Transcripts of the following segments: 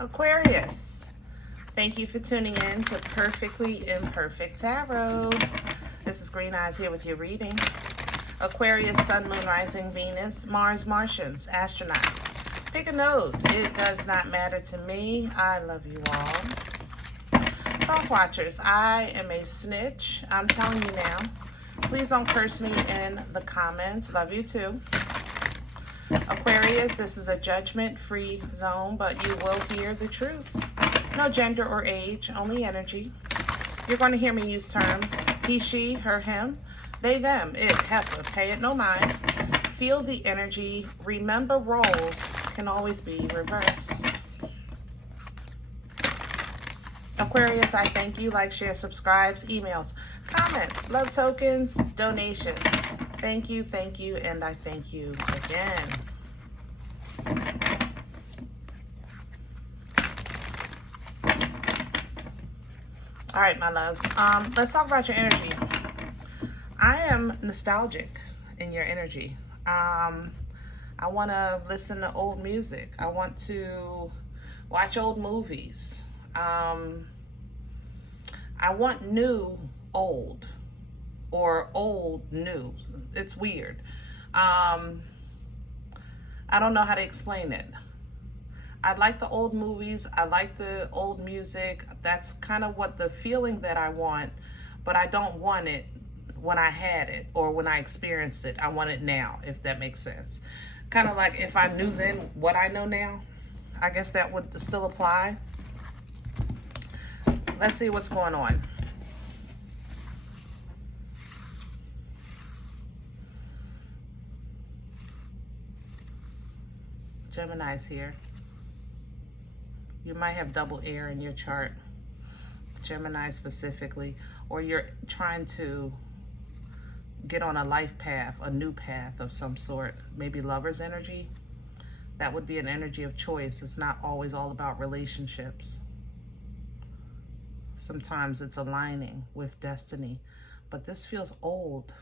Aquarius, thank you for tuning in to Perfectly Imperfect Tarot. This is Green Eyes here with your reading. Aquarius, Sun, Moon, Rising, Venus, Mars, Martians, astronauts. Pick a node. It does not matter to me. I love you all. Cross watchers, I am a snitch. I'm telling you now. Please don't curse me in the comments. Love you too. Aquarius, this is a judgment-free zone, but you will hear the truth. No gender or age, only energy. You're going to hear me use terms he, she, her, him, they, them, it, heifer, pay it no mind. Feel the energy. Remember, roles can always be reversed. Aquarius, I thank you. Like, share, subscribes, emails, comments, love tokens, donations. Thank you, and I thank you again. All right, my loves. Let's talk about your energy. I am nostalgic in your energy. I want to listen to old music. I want to watch old movies. I want new old, or old new. It's weird. I don't know how to explain it. I like the old movies. I like the old music. That's kind of what the feeling that I want, but I don't want it when I had it or when I experienced it. I want it now, if that makes sense. Kind of like if I knew then what I know now. I guess that would still apply. Let's see what's going on. Gemini's here. You might have double air in your chart. Gemini specifically. Or you're trying to get on a life path, a new path of some sort. Maybe lover's energy. That would be an energy of choice. It's not always all about relationships. Sometimes it's aligning with destiny. But this feels old.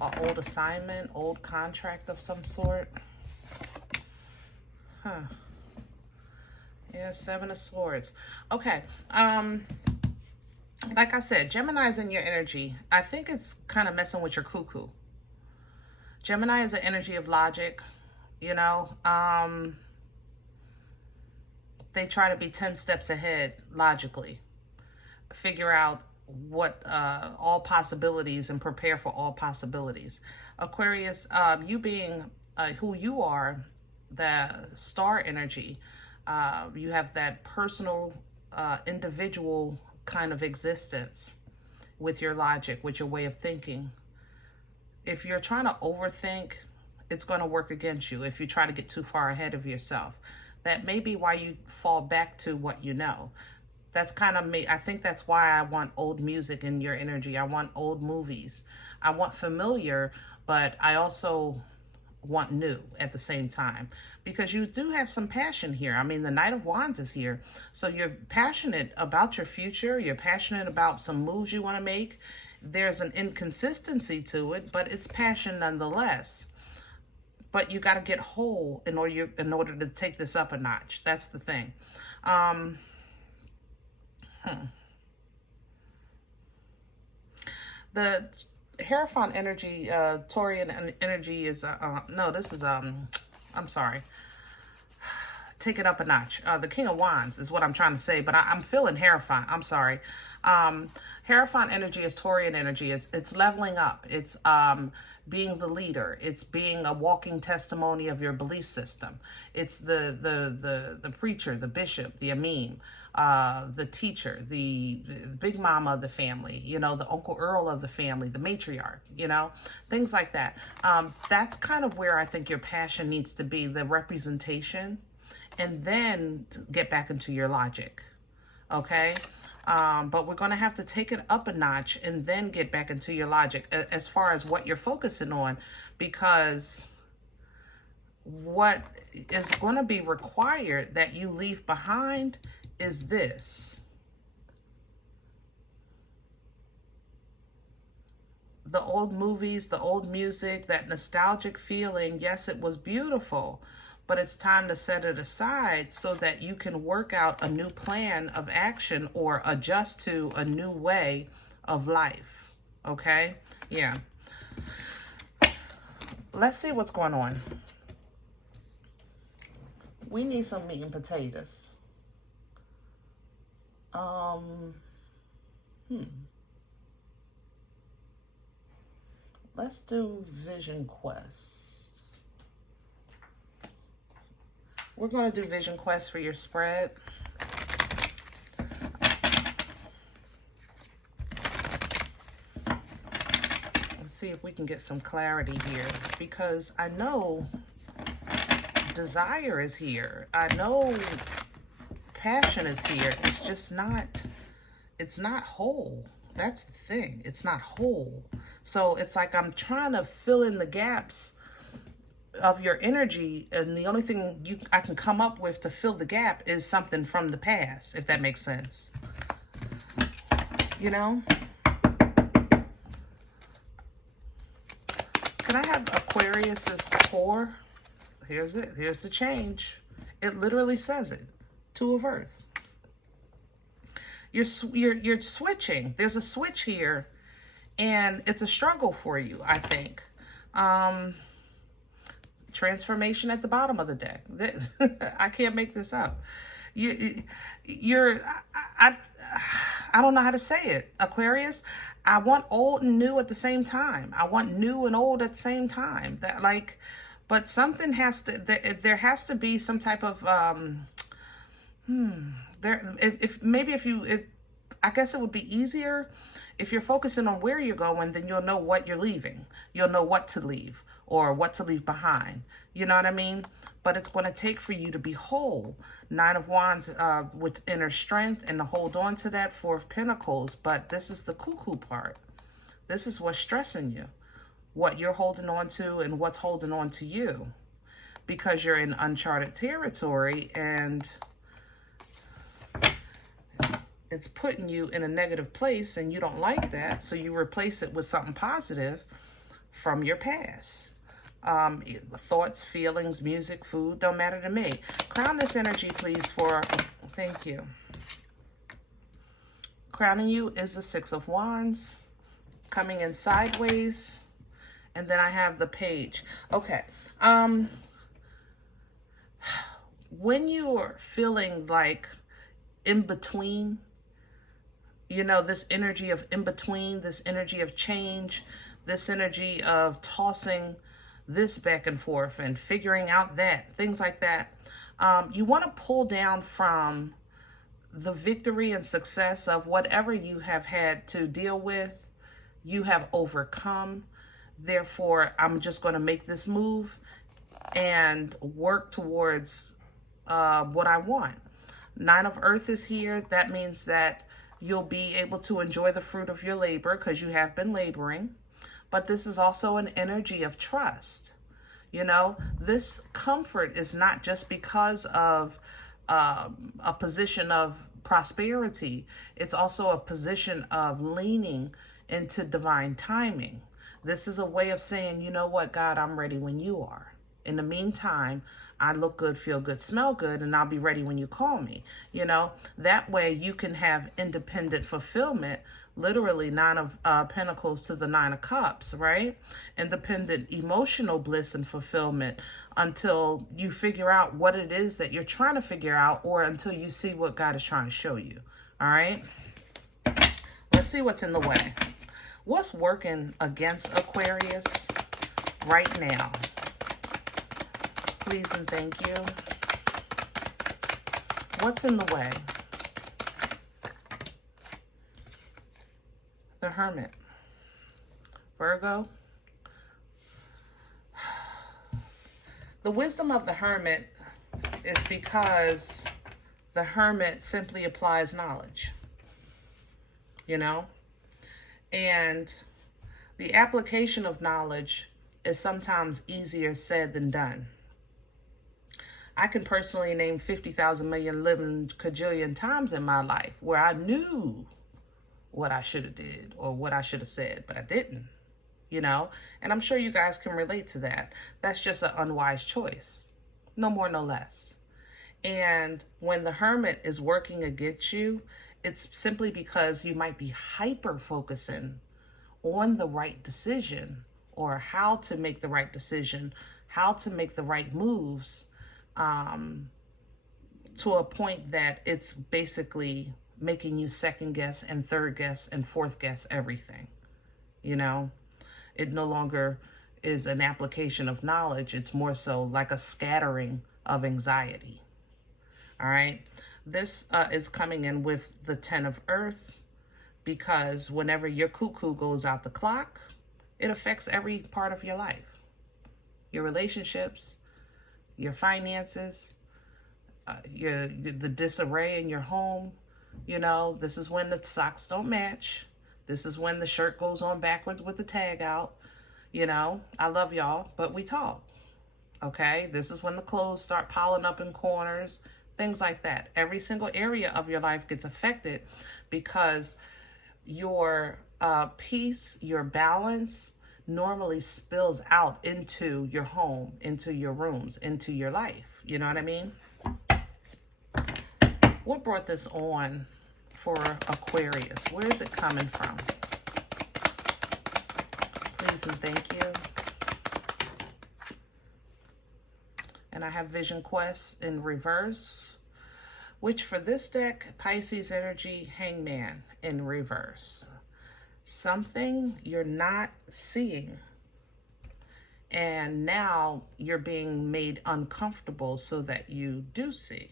An old assignment, old contract of some sort. Huh. Yeah, Seven of Swords. Okay. Like I said, Gemini's in your energy. I think it's kind of messing with your cuckoo. Gemini is an energy of logic, you know. They try to be 10 steps ahead logically. Figure out what all possibilities and prepare for all possibilities. Aquarius, you being who you are, the star energy, you have that personal, individual kind of existence with your logic, with your way of thinking. If you're trying to overthink, it's going to work against you if you try to get too far ahead of yourself. That may be why you fall back to what you know. That's kind of me. I think that's why I want old music in your energy. I want old movies. I want familiar, but I also want new at the same time. Because you do have some passion here. I mean, the Knight of Wands is here. So you're passionate about your future. You're passionate about some moves you want to make. There's an inconsistency to it, but it's passion nonetheless. But you got to get whole in order to take this up a notch. That's the thing. The Hierophant energy, Taurian energy is, no, this is, I'm sorry. Take it up a notch. The King of Wands is what I'm trying to say, but I'm feeling Hierophant. I'm sorry. Hierophant energy is Taurian energy. It's leveling up. It's being the leader. It's being a walking testimony of your belief system. It's the preacher, the bishop, the imam, the teacher, the big mama of the family, you know, the Uncle Earl of the family, the matriarch, you know, things like that. That's kind of where I think your passion needs to be, the representation, and then get back into your logic, okay? But we're going to have to take it up a notch and then get back into your logic as far as what you're focusing on, because what is going to be required that you leave behind is this. the old movies, the old music, that nostalgic feeling, yes, it was beautiful, but it's time to set it aside so that you can work out a new plan of action or adjust to a new way of life. Okay? Yeah. Let's see what's going on. We need some meat and potatoes. Let's do Vision Quest. We're going to do Vision Quest for your spread. Let's see if we can get some clarity here, because I know desire is here. I know passion is here. It's just not, it's not whole. That's the thing. It's not whole. So it's like I'm trying to fill in the gaps of your energy, and the only thing I can come up with to fill the gap is something from the past, if that makes sense. You know? Can I have Aquarius's core? Here's it. Here's the change. It literally says it. Two of Earth. You're switching. There's a switch here, and it's a struggle for you, I think. Transformation at the bottom of the deck. I can't make this up. I don't know how to say it. Aquarius, I want old and new at the same time. I want new and old at the same time. That, like, but something has to, there has to be some type of, I guess it would be easier if you're focusing on where you're going, then you'll know what you're leaving. You'll know what to leave or what to leave behind. You know what I mean? But it's going to take for you to be whole. Nine of Wands with inner strength and to hold on to that. Four of Pentacles. But this is the cuckoo part. This is what's stressing you. What you're holding on to and what's holding on to you. Because you're in uncharted territory and it's putting you in a negative place and you don't like that. So you replace it with something positive from your past. Thoughts, feelings, music, food, don't matter to me. Crown this energy, please, for, thank you. Crowning you is the Six of Wands, coming in sideways, and then I have the Page. Okay. When you're feeling like in between, you know, this energy of in between, this energy of change, this energy of tossing this back and forth and figuring out that, things like that. You want to pull down from the victory and success of whatever you have had to deal with, you have overcome. Therefore, I'm just going to make this move and work towards what I want. Nine of Earth is here. That means that you'll be able to enjoy the fruit of your labor because you have been laboring. But this is also an energy of trust. You know, this comfort is not just because of a position of prosperity. It's also a position of leaning into divine timing. This is a way of saying, you know what, God, I'm ready when you are. In the meantime, I look good, feel good, smell good, and I'll be ready when you call me. You know, that way you can have independent fulfillment. Literally, Nine of Pentacles to the Nine of Cups, right? Independent emotional bliss and fulfillment until you figure out what it is that you're trying to figure out, or until you see what God is trying to show you. All right? Let's see what's in the way. What's working against Aquarius right now? Please and thank you. What's in the way? The Hermit. Virgo. The wisdom of the Hermit is because the Hermit simply applies knowledge. You know? And the application of knowledge is sometimes easier said than done. I can personally name 50,000 million living cajillion times in my life where I knew what I should have did or what I should have said, but I didn't. you know? And I'm sure you guys can relate to that. That's just an unwise choice. No more, no less. And when the Hermit is working against you, it's simply because you might be hyper focusing on the right decision, or how to make the right decision, how to make the right moves, to a point that it's basically making you second guess and third guess and fourth guess everything. You know, it no longer is an application of knowledge. It's more so like a scattering of anxiety. All right. This is coming in with the 10 of Earth, because whenever your cuckoo goes out the clock, it affects every part of your life. Your relationships, your finances, the disarray in your home. You know, this is when the socks don't match. This is when the shirt goes on backwards with the tag out. You know, I love y'all, but we talk. Okay? This is when the clothes start piling up in corners, things like that. Every single area of your life gets affected because your peace, your balance normally spills out into your home, into your rooms, into your life. You know what I mean? What brought this on for Aquarius? Where is it coming from? Please and thank you. And I have Vision Quest in reverse, which for this deck, Pisces energy, Hangman in reverse. Something you're not seeing, and now you're being made uncomfortable so that you do see.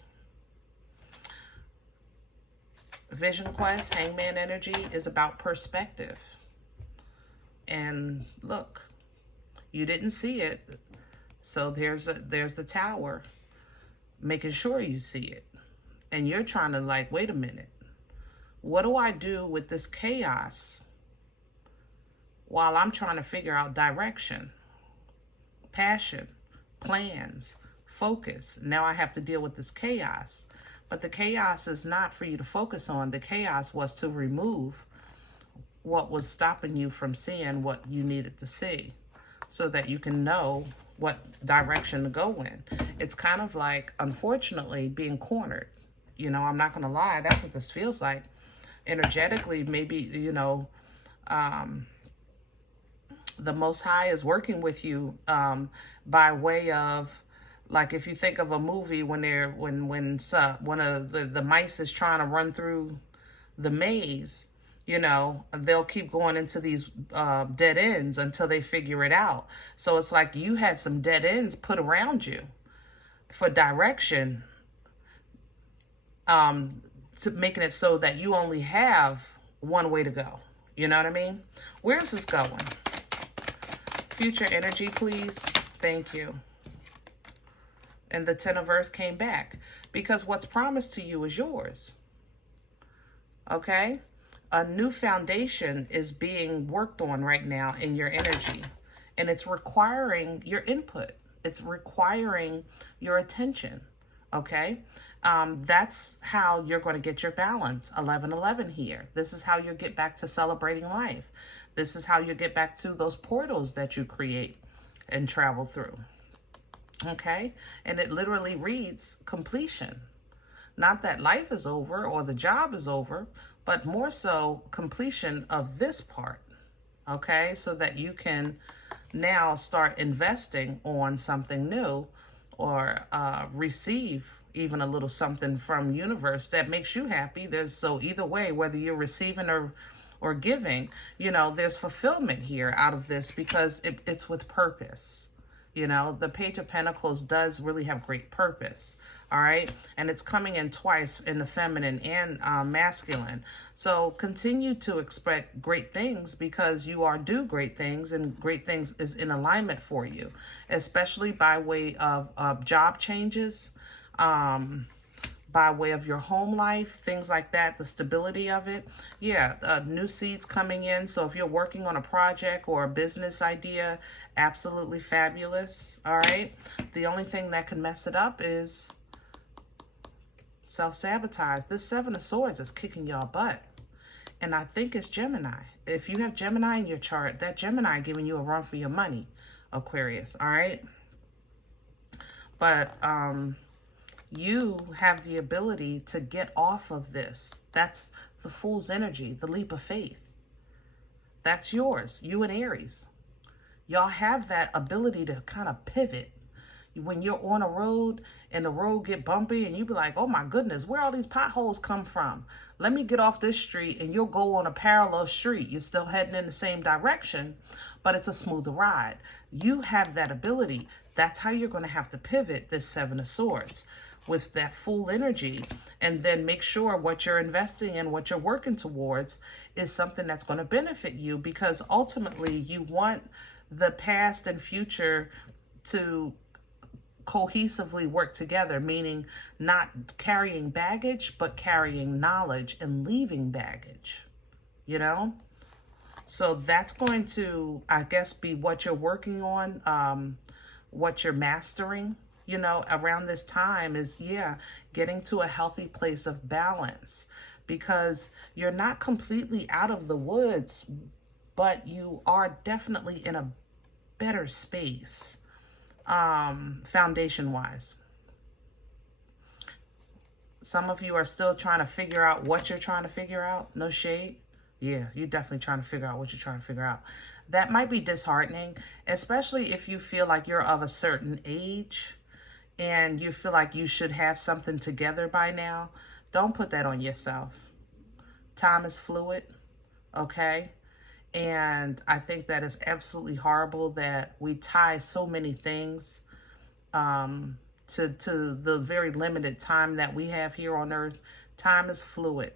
Vision Quest, Hangman energy is about perspective. And look, you didn't see it, so there's the Tower making sure you see it. And you're trying to like, wait a minute, what do I do with this chaos while I'm trying to figure out direction, passion, plans, focus? Now I have to deal with this chaos. But the chaos is not for you to focus on. The chaos was to remove what was stopping you from seeing what you needed to see, so that you can know what direction to go in. It's kind of like, unfortunately, being cornered. You know, I'm not going to lie. That's what this feels like. Energetically, maybe, you know, the Most High is working with you by way of, like, if you think of a movie when one of the mice is trying to run through the maze, you know, they'll keep going into these dead ends until they figure it out. So it's like you had some dead ends put around you for direction, to making it so that you only have one way to go. You know what I mean? Where is this going? Future energy, please. Thank you. And the 10 of Earth came back, because what's promised to you is yours. Okay? A new foundation is being worked on right now in your energy, and it's requiring your input. It's requiring your attention. Okay? That's how you're going to get your balance. 11-11 here. This is how you get back to celebrating life. This is how you get back to those portals that you create and travel through. Okay? And it literally reads completion. Not that life is over or the job is over, but more so completion of this part. Okay? So that you can now start investing on something new, or receive even a little something from universe that makes you happy. So either way, whether you're receiving or giving, you know, there's fulfillment here out of this, because it's with purpose. You know, the Page of Pentacles does really have great purpose. All right. And it's coming in twice in the feminine and masculine. So continue to expect great things, because you are due great things, and great things is in alignment for you, especially by way of job changes, by way of your home life, things like that, the stability of it. Yeah, new seeds coming in. So if you're working on a project or a business idea, absolutely fabulous. All right. The only thing that can mess it up is self-sabotage. This 7 of Swords is kicking y'all butt. And I think it's Gemini. if you have Gemini in your chart, that Gemini giving you a run for your money, Aquarius, all right? But you have the ability to get off of this. That's the Fool's energy, the leap of faith. That's yours, you and Aries. Y'all have that ability to kind of pivot. When you're on a road and the road get bumpy and you be like, oh my goodness, where all these potholes come from? Let me get off this street, and you'll go on a parallel street. You're still heading in the same direction, but it's a smoother ride. You have that ability. That's how you're going to have to pivot this Seven of Swords with that full energy, and then make sure what you're investing in, what you're working towards is something that's going to benefit you, because ultimately you want the past and future to cohesively work together, meaning not carrying baggage, but carrying knowledge and leaving baggage, you know? So that's going to, I guess, be what you're working on, what you're mastering, you know, around this time is, yeah, getting to a healthy place of balance, because you're not completely out of the woods, but you are definitely in a better space. Foundation wise, some of you are still trying to figure out what you're trying to figure out. No shade. Yeah, you're definitely trying to figure out what you're trying to figure out. That might be disheartening, especially if you feel like you're of a certain age and you feel like you should have something together by now. Don't put that on yourself. Time is fluid, okay? And I think that is absolutely horrible that we tie so many things to the very limited time that we have here on earth. Time is fluid.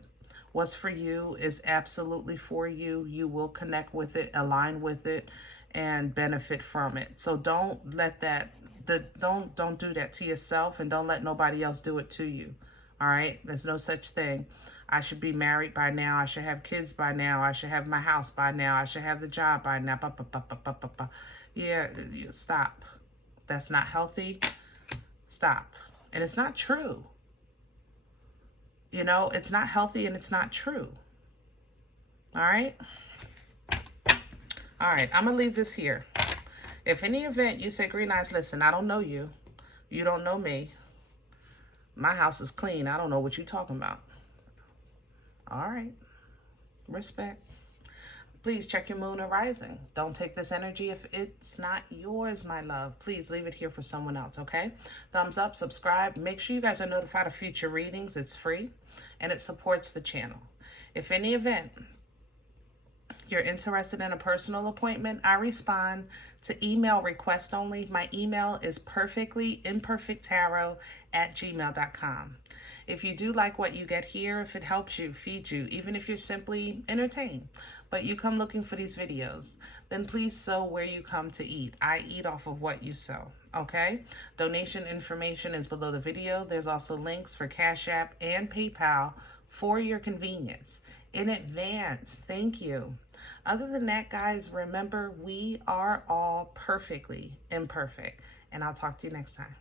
What's for you is absolutely for you. You will connect with it, align with it, and benefit from it. So don't let that, don't do that to yourself, and don't let nobody else do it to you. All right? There's no such thing. I should be married by now. I should have kids by now. I should have my house by now. I should have the job by now. Yeah, stop. That's not healthy. Stop. And it's not true. You know, it's not healthy and it's not true. All right? All right, I'm going to leave this here. If any event you say, Green Eyes, listen, I don't know you. You don't know me. My house is clean. I don't know what you're talking about. All right. Respect. Please check your moon or rising. Don't take this energy if it's not yours, my love. Please leave it here for someone else, okay? Thumbs up, subscribe. Make sure you guys are notified of future readings. It's free, and it supports the channel. If any event you're interested in a personal appointment, I respond to email request only. My email is perfectlyimperfecttarot@gmail.com. If you do like what you get here, if it helps you, feeds you, even if you're simply entertained, but you come looking for these videos, then please sow where you come to eat. I eat off of what you sow, okay? Donation information is below the video. There's also links for Cash App and PayPal for your convenience. In advance, thank you. Other than that, guys, remember, we are all perfectly imperfect, and I'll talk to you next time.